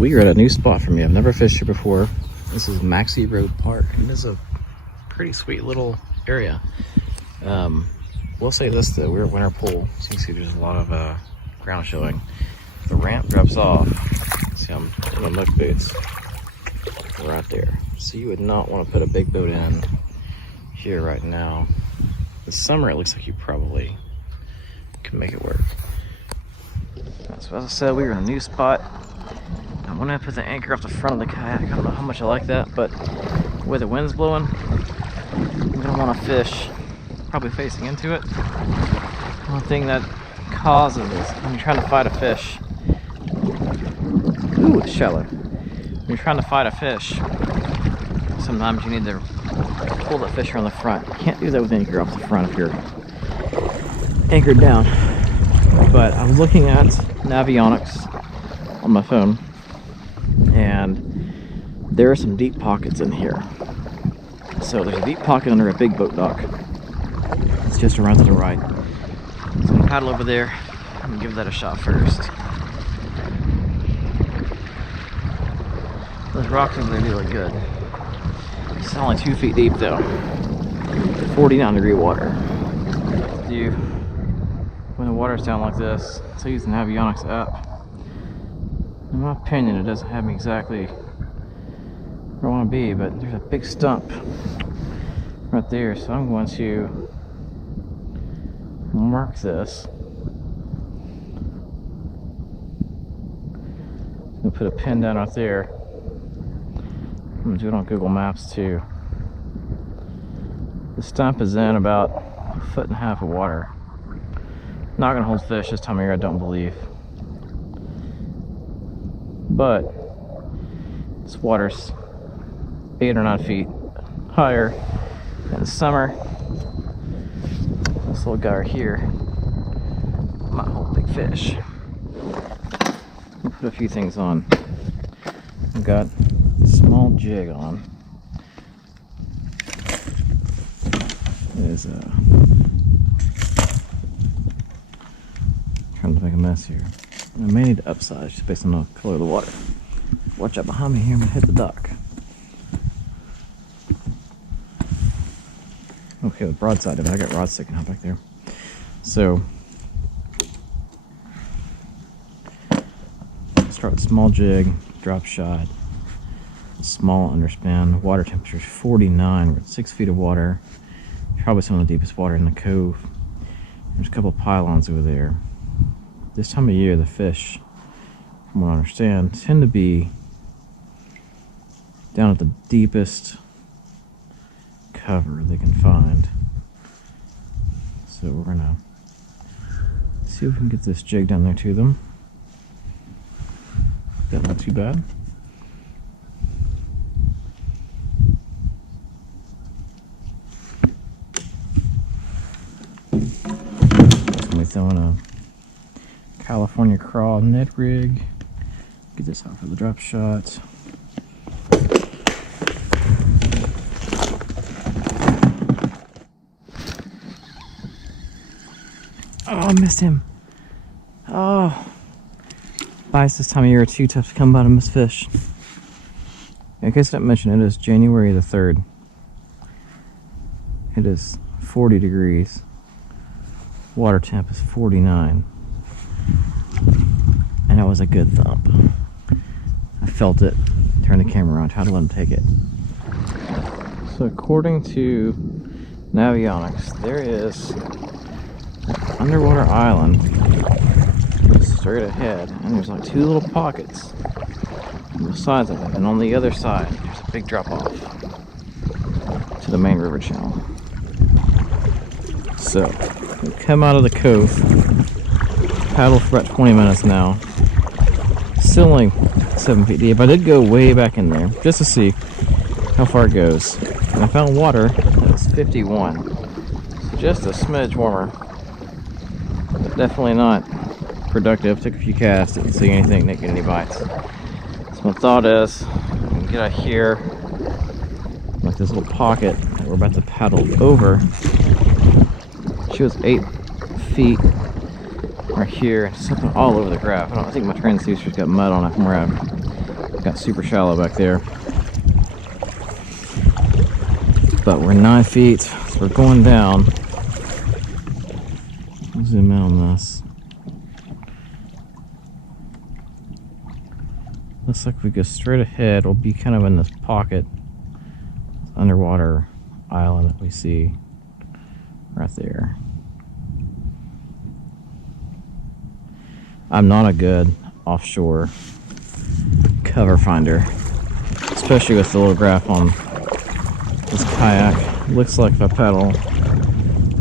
we are at a new spot for me. I've never fished here before. This is Maxey Road Park, and it's a pretty sweet little area. We'll say this though, we're at winter pool, so you can see there's a lot of ground showing. The ramp drops off. See, I'm in my muck boots right there. So you would not want to put a big boat in here right now. This summer, it looks like you probably can make it work. So as I said, we were in a new spot. I want to put the anchor off the front of the kayak. I don't know how much I like that, but the way the wind's blowing, I'm gonna want to fish probably facing into it. One thing that causes is when you're trying to fight a fish. Ooh, it's shallow. When you're trying to fight a fish, sometimes you need to pull the fish around the front. You can't do that with anchor off the front if you're anchored down. But I was looking at Navionics on my phone, and there are some deep pockets in here. So there's a deep pocket under a big boat dock. It's just around to the right. So I'm gonna paddle over there and give that a shot first. Those rocks over there do look good. It's only 2 feet deep though. 49-degree water. When the water's down like this, so I use the Navionics app. In my opinion, it doesn't have me exactly where I want to be, but there's a big stump right there, so I'm going to mark this. I'm going to put a pin down right there. I'm going to do it on Google Maps too. The stump is in about 1.5 feet of water. Not going to hold fish this time of year, I don't believe. But this water's 8 or 9 feet higher in the summer. This little guy right here might hold big fish. I'll put a few things on. I've got a small jig on. There's trying to make a mess here. I may need to upsize just based on the color of the water. Watch out behind me here, I'm gonna hit the dock. Okay, the broadside of it, I got rods sticking out back there. So, start with small jig, drop shot, small underspan. Water temperature is 49, we're at 6 feet of water. Probably some of the deepest water in the cove. There's a couple pylons over there. This time of year, the fish, from what I understand, tend to be down at the deepest cover they can find. So we're gonna see if we can get this jig down there to them. That's not too bad. Just gonna be throwing a California craw Ned rig. Get this out for the drop shot. Oh, I missed him. Oh, bites this time of year are too tough to come by to miss fish. In case I didn't mention, it is January the 3rd. It is 40 degrees. Water temp is 49. And that was a good thump. I felt it. Turn the camera on, try to let him take it. So according to Navionics, there is an underwater island straight ahead, and there's like 2 little pockets on the sides of it, and on the other side there's a big drop off to the main river channel. So we come out of the cove, paddle for about 20 minutes now. Still only 7 feet deep. I did go way back in there just to see how far it goes, and I found water that's 51. Just a smidge warmer, but definitely not productive. Took a few casts, didn't see anything, didn't get any bites. So my thought is, I can get out here, like this little pocket that we're about to paddle over. She was 8 feet right here, something all over the graph. I think my transducer's got mud on it from where I've Got super shallow back there. But we're 9 feet, so we're going down. I'll zoom in on this. Looks like if we go straight ahead, we'll be kind of in this pocket, underwater island that we see right there. I'm not a good offshore cover finder, especially with the little graph on this kayak. Looks like if I paddle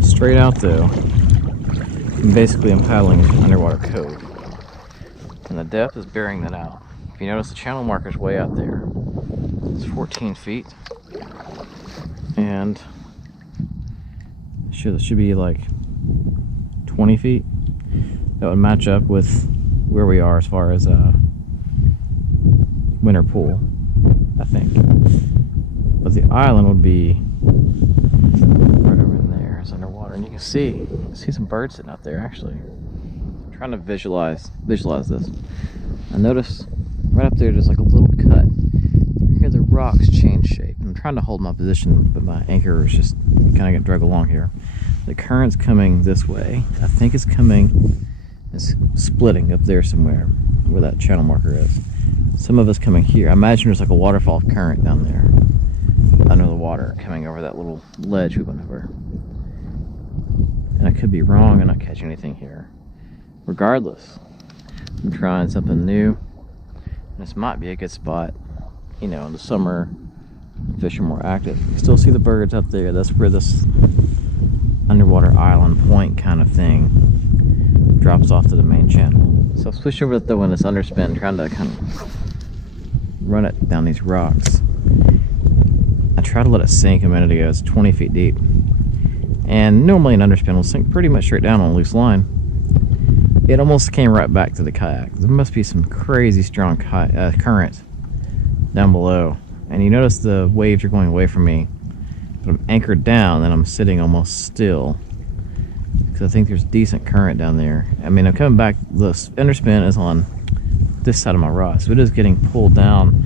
straight out though, basically I'm paddling underwater cove, and the depth is bearing that out. If you notice, the channel marker's way out there. It's 14 feet, and it should be like 20 feet. That would match up with where we are as far as winter pool, I think. But the island would be right over in there. It's underwater, and you can see some birds sitting out there. Actually, I'm trying to visualize this. I notice right up there, there's like a little cut. Here the rocks change shape. I'm trying to hold my position, but my anchor is just kind of getting dragged along here. The current's coming this way. I think it's coming. It's splitting up there somewhere where that channel marker is. Some of it's coming here. I imagine there's like a waterfall current down there under the water coming over that little ledge we went over. And I could be wrong and not catch anything here. Regardless, I'm trying something new. This might be a good spot. You know, in the summer, fish are more active. You still see the birds up there. That's where this underwater island point kind of thing drops off to the main channel. So I'll switch over though in this underspin, trying to kind of run it down these rocks. I tried to let it sink a minute ago. It's 20 feet deep. And normally an underspin will sink pretty much straight down on a loose line. It almost came right back to the kayak. There must be some crazy strong current down below. And you notice the waves are going away from me. But I'm anchored down and I'm sitting almost still, because I think there's decent current down there. I mean, I'm coming back. The underspin is on this side of my rod, so it is getting pulled down.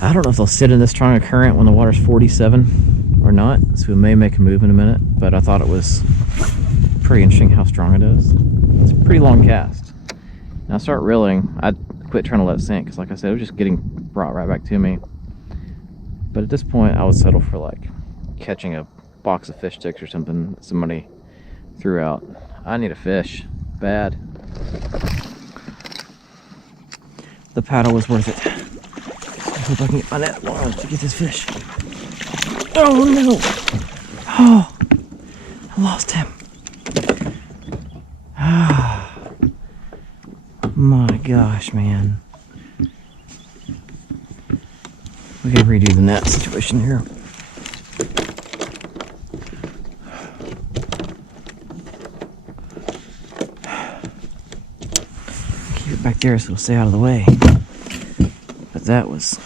I don't know if they'll sit in this strong a current when the water's 47 or not, so we may make a move in a minute, but I thought it was pretty interesting how strong it is. It's a pretty long cast. Now I start reeling. I quit trying to let it sink, because like I said, it was just getting brought right back to me. But at this point, I would settle for like catching a box of fish sticks or something that somebody threw out. I need a fish, bad. The paddle was worth it. I hope I can get my net long enough to get this fish. Oh no! Oh, I lost him. Ah, my gosh, man. We gotta redo the net situation here. Keep it back there so it'll stay out of the way. But that was...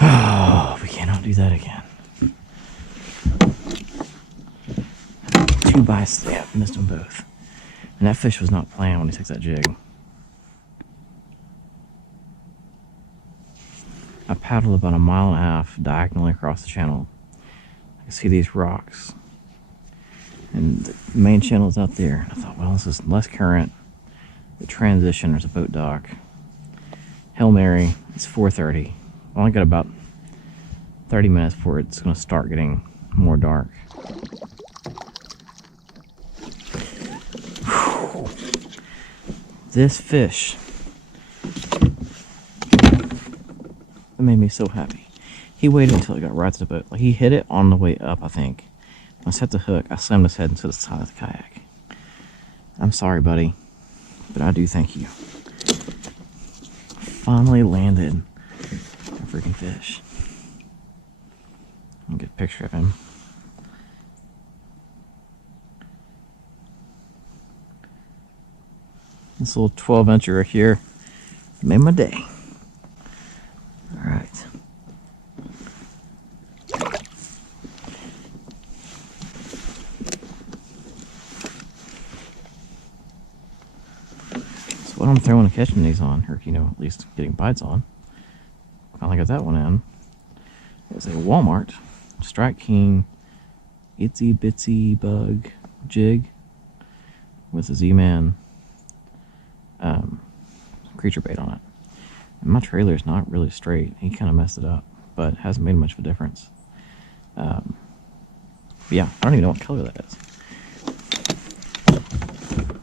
Oh, we cannot do that again. 2 bites, yeah, missed them both. And that fish was not playing when he took that jig. I paddled about 1.5 miles diagonally across the channel. I can see these rocks. And the main channel's out there. I thought, well, this is less current. The transition, there's a boat dock. Hail Mary, it's 4:30. I only got about 30 minutes before it's going to start getting more dark. Whew. This fish, it made me so happy. He waited until it got right to the boat. Like, he hit it on the way up, I think. When I set the hook, I slammed his head into the side of the kayak. I'm sorry, buddy, but I do thank you. Finally landed a freaking fish. I'll get a picture of him. This little 12-incher right here made my day. All right. So So what I'm throwing and catching these on, or at least getting bites on, finally got that one in, is a Walmart Strike King Itsy Bitsy Bug jig with a Z-Man creature bait on it. And my trailer's not really straight. He kind of messed it up, but it hasn't made much of a difference. But yeah, I don't even know what color that is.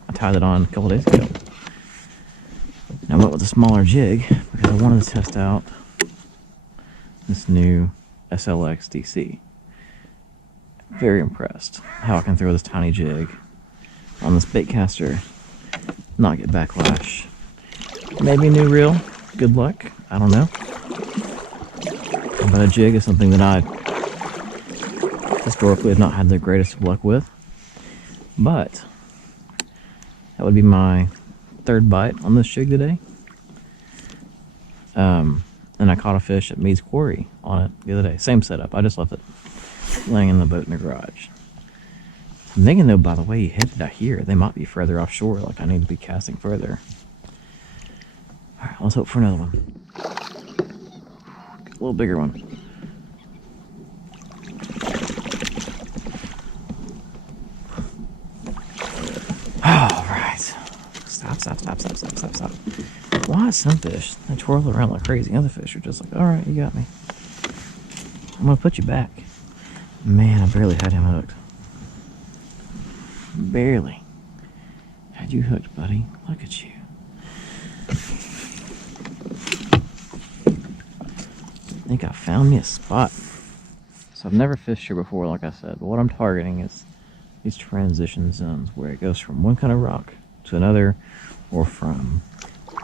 I tied it on a couple days ago. I went with a smaller jig because I wanted to test out this new SLX DC. Very impressed how I can throw this tiny jig on this bait caster, not get backlash. Maybe a new reel, good luck, I don't know. But a jig is something that I historically have not had the greatest of luck with. But that would be my third bite on this jig today. And I caught a fish at Mead's Quarry on it the other day. Same setup. I just left it laying in the boat in the garage. I'm thinking though, by the way he headed out here, they might be further offshore. Like I need to be casting further. All right, let's hope for another one. A little bigger one. All right. Stop. Why some fish, they twirl around like crazy. Other fish are just like, all right, you got me. I'm gonna put you back. Man, I barely had him hooked. Barely. Had you hooked, buddy. Look at you. I think I found me a spot. So I've never fished here before, like I said, but what I'm targeting is these transition zones where it goes from one kind of rock to another, or from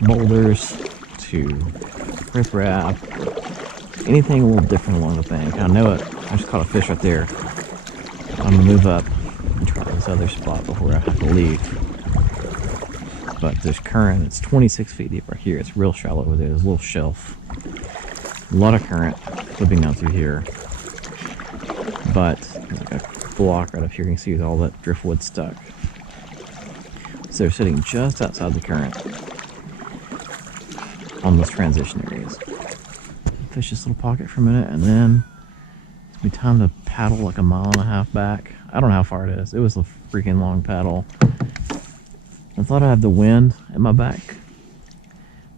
boulders to riprap, anything a little different along the bank. I know it. I just caught a fish right there. I'm gonna move up and try this other spot before I have to leave. But there's current. It's 26 feet deep right here. It's real shallow over there. There's a little shelf. A lot of current flipping down through here. But there's like a block right up here. You can see with all that driftwood stuck. So they're sitting just outside the current on those transition areas. Fish this little pocket for a minute, and then it's gonna be time to paddle like a mile and a half back. I don't know how far it is. It was a freaking long paddle. I thought I'd have the wind at my back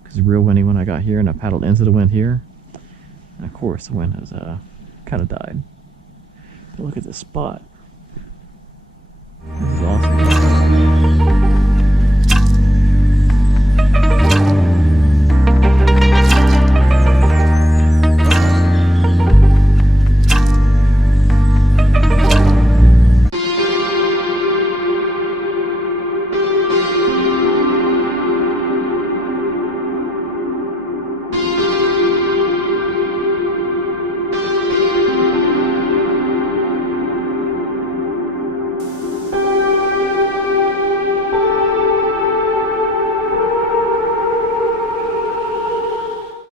because it's real windy when I got here, and I paddled into the wind here. And of course, the wind has kind of died. But look at this spot.